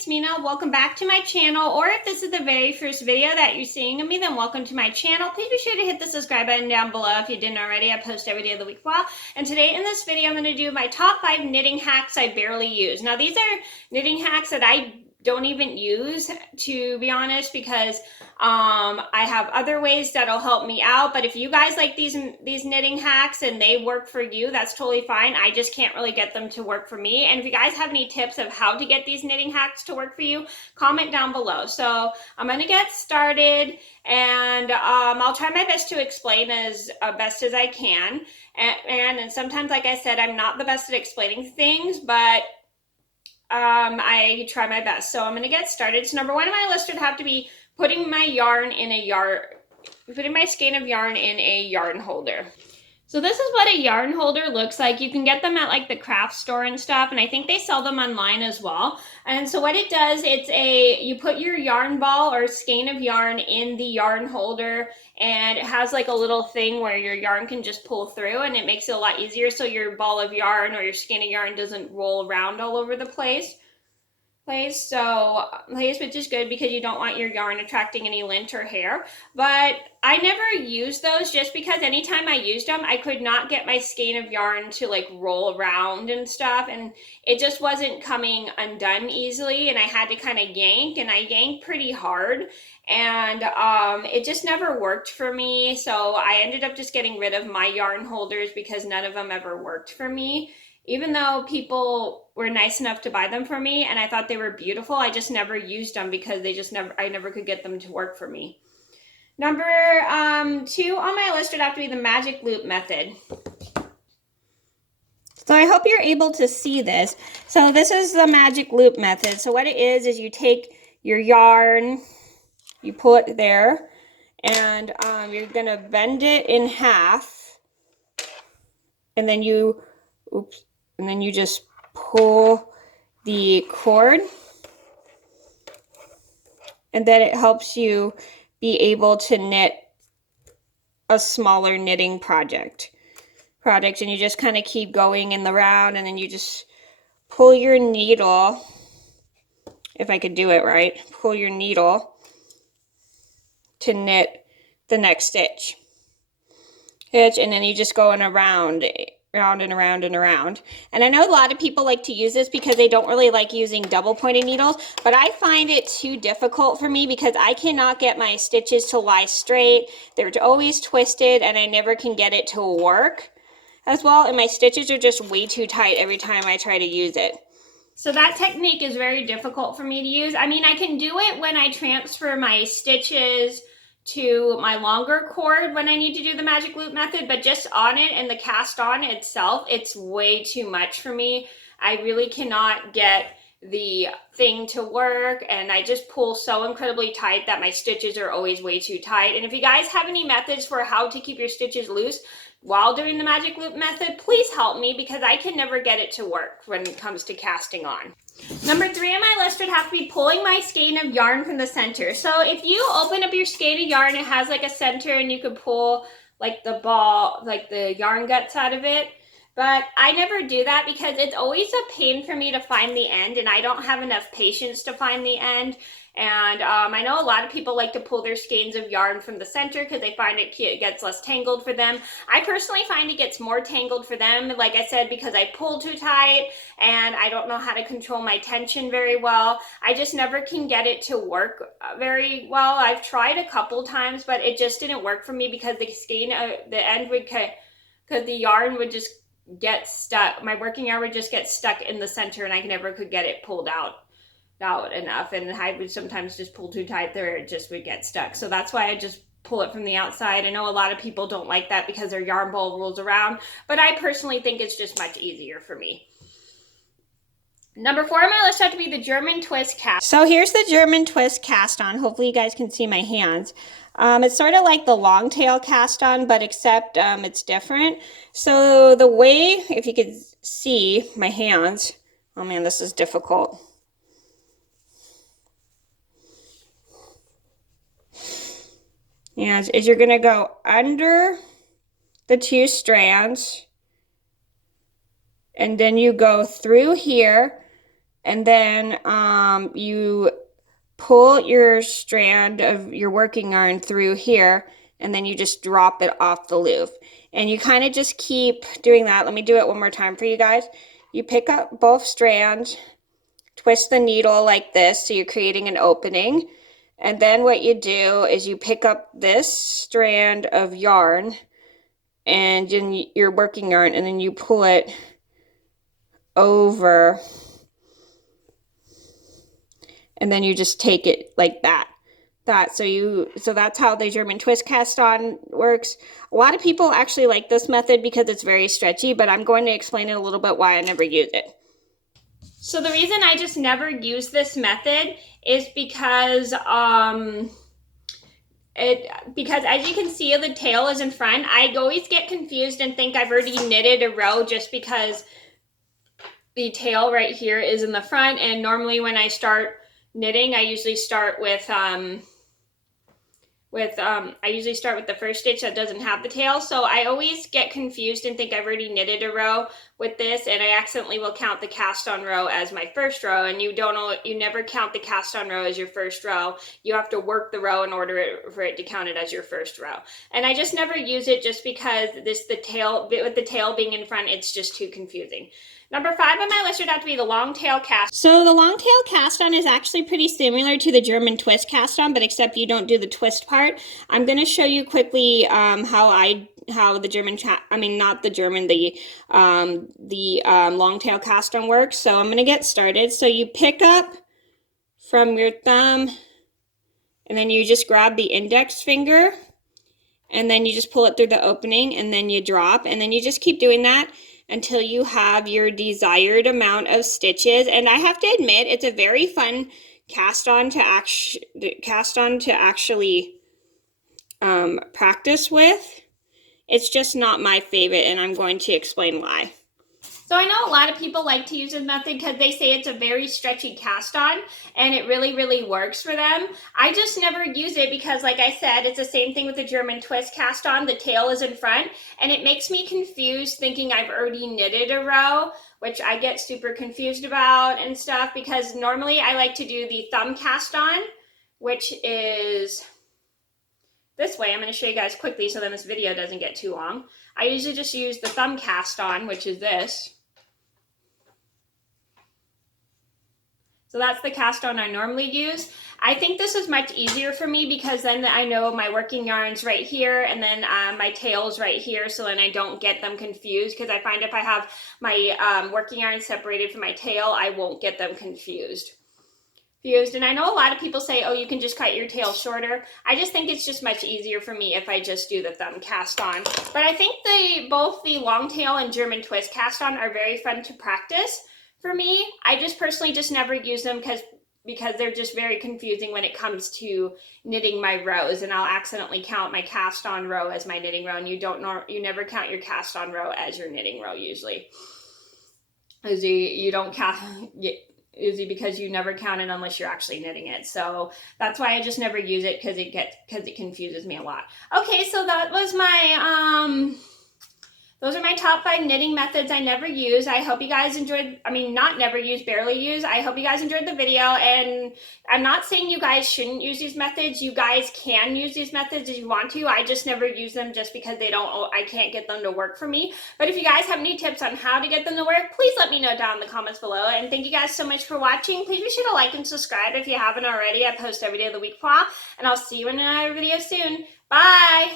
it's Mena. Welcome back to my channel, or if this is the very first video that you're seeing of me, then welcome to my channel. Please be sure to hit the subscribe button down below if you didn't already. I post every day of the week. And today in this video, I'm going to do my top 5 knitting hacks I barely use. Now, these are knitting hacks that I don't even use, to be honest, because I have other ways that'll help me out. But if you guys like these knitting hacks and they work for you, that's totally fine. I just can't really get them to work for me. And if you guys have any tips of how to get these knitting hacks to work for you, comment down below. So I'm gonna get started, and I'll try my best to explain as best as I can. And sometimes, like I said, I'm not the best at explaining things, but I try my best. So I'm going to get started. So number one on my list would have to be putting my skein of yarn in a yarn holder. So this is what a yarn holder looks like. You can get them at like the craft store and stuff, and I think they sell them online as well. And so what it does, you put your yarn ball or skein of yarn in the yarn holder, and it has like a little thing where your yarn can just pull through, and it makes it a lot easier so your ball of yarn or your skein of yarn doesn't roll around all over the place. Which is good because you don't want your yarn attracting any lint or hair. But I never use those just because anytime I used them, I could not get my skein of yarn to like roll around and stuff, and it just wasn't coming undone easily, and I had to kind of yank, and I yanked pretty hard, and it just never worked for me. So I ended up just getting rid of my yarn holders because none of them ever worked for me. Even though people were nice enough to buy them for me and I thought they were beautiful, I just never used them because I never could get them to work for me. Number 2 on my list would have to be the magic loop method. So I hope you're able to see this. So this is the magic loop method. So what it is you take your yarn, you pull it there, and you're gonna bend it in half, and then you just pull the cord, and then it helps you be able to knit a smaller knitting project, and you just kind of keep going in the round, and then you just pull your needle, if I could do it right, pull your needle to knit the next stitch, and then you just go in a round and around and around. And I know a lot of people like to use this because they don't really like using double pointed needles, but I find it too difficult for me because I cannot get my stitches to lie straight. They're always twisted, and I never can get it to work as well, and my stitches are just way too tight every time I try to use it. So that technique is very difficult for me to use. I mean, I can do it when I transfer my stitches to my longer cord when I need to do the magic loop method, but just on it and the cast on itself, it's way too much for me. I really cannot get the thing to work, and I just pull so incredibly tight that my stitches are always way too tight. And if you guys have any methods for how to keep your stitches loose while doing the magic loop method, please help me because I can never get it to work when it comes to casting on. Number 3 on my list would have to be pulling my skein of yarn from the center. So if you open up your skein of yarn, it has like a center, and you could pull like the ball, like the yarn guts out of it. But I never do that because it's always a pain for me to find the end, and I don't have enough patience to find the end. And I know a lot of people like to pull their skeins of yarn from the center because they find it gets less tangled for them. I personally find it gets more tangled for them, like I said, because I pull too tight and I don't know how to control my tension very well. I just never can get it to work very well. I've tried a couple times, but it just didn't work for me because the skein, the end would, because the yarn would just get stuck. My working yarn would just get stuck in the center, and I never could get it pulled out enough, and I would sometimes just pull too tight there, it just would get stuck. So that's why I just pull it from the outside. I know a lot of people don't like that because their yarn ball rolls around, but I personally think it's just much easier for me. Number 4 on my list had to be the German twist cast. So here's the German twist cast on. Hopefully you guys can see my hands. It's sort of like the long tail cast on, but except it's different. So the way, if you could see my hands, oh man, this is difficult. Is you're going to go under the 2 strands, and then you go through here and then you pull your strand of your working yarn through here, and then you just drop it off the loop. And you kind of just keep doing that. Let me do it one more time for you guys. You pick up both strands, twist the needle like this, so you're creating an opening. And then what you do is you pick up this strand of yarn and your working yarn, and then you pull it over, and then you just take it like that. So that's how the German twist cast on works. A lot of people actually like this method because it's very stretchy, but I'm going to explain it a little bit why I never use it. So the reason I just never use this method is because because as you can see, the tail is in front. I always get confused and think I've already knitted a row just because the tail right here is in the front. And normally when I start knitting, I usually start with the first stitch that doesn't have the tail. So I always get confused and think I've already knitted a row with this, and I accidentally will count the cast on row as my first row, and you never count the cast on row as your first row. You have to work the row in order for it to count it as your first row. And I just never use it just because with the tail being in front, it's just too confusing. Number 5 on my list would have to be the long tail cast. So the long tail cast on is actually pretty similar to the German twist cast on, but except you don't do the twist part. I'm going to show you quickly how the German, long tail cast on works. So I'm going to get started. So you pick up from your thumb, and then you just grab the index finger, and then you just pull it through the opening, and then you drop, and then you just keep doing that until you have your desired amount of stitches. And I have to admit, it's a very fun cast on to actually practice with. It's just not my favorite, and I'm going to explain why. So I know a lot of people like to use this method because they say it's a very stretchy cast on, and it really, really works for them. I just never use it because, like I said, it's the same thing with the German twist cast on. The tail is in front, and it makes me confused thinking I've already knitted a row, which I get super confused about and stuff, because normally I like to do the thumb cast on, which is this way. I'm going to show you guys quickly so then this video doesn't get too long. I usually just use the thumb cast on, which is this. So that's the cast on I normally use. I think this is much easier for me because then I know my working yarn's right here, and then my tail's right here, so then I don't get them confused, because I find if I have my working yarn separated from my tail, I won't get them confused. And I know a lot of people say, oh, you can just cut your tail shorter. I just think it's just much easier for me if I just do the thumb cast on. But I think both the long tail and German twist cast on are very fun to practice for me. I just personally just never use them because they're just very confusing when it comes to knitting my rows, and I'll accidentally count my cast on row as my knitting row, and you never count your cast on row as your knitting row usually. You don't count because you never count it unless you're actually knitting it. So that's why I just never use it, because it confuses me a lot. Okay, so that was my those are my top 5 knitting methods I never use. I hope you guys enjoyed, not never use, barely use. I hope you guys enjoyed the video, and I'm not saying you guys shouldn't use these methods. You guys can use these methods if you want to. I just never use them just because I can't get them to work for me. But if you guys have any tips on how to get them to work, please let me know down in the comments below. And thank you guys so much for watching. Please be sure to like and subscribe if you haven't already. I post every day of the week, and I'll see you in another video soon. Bye!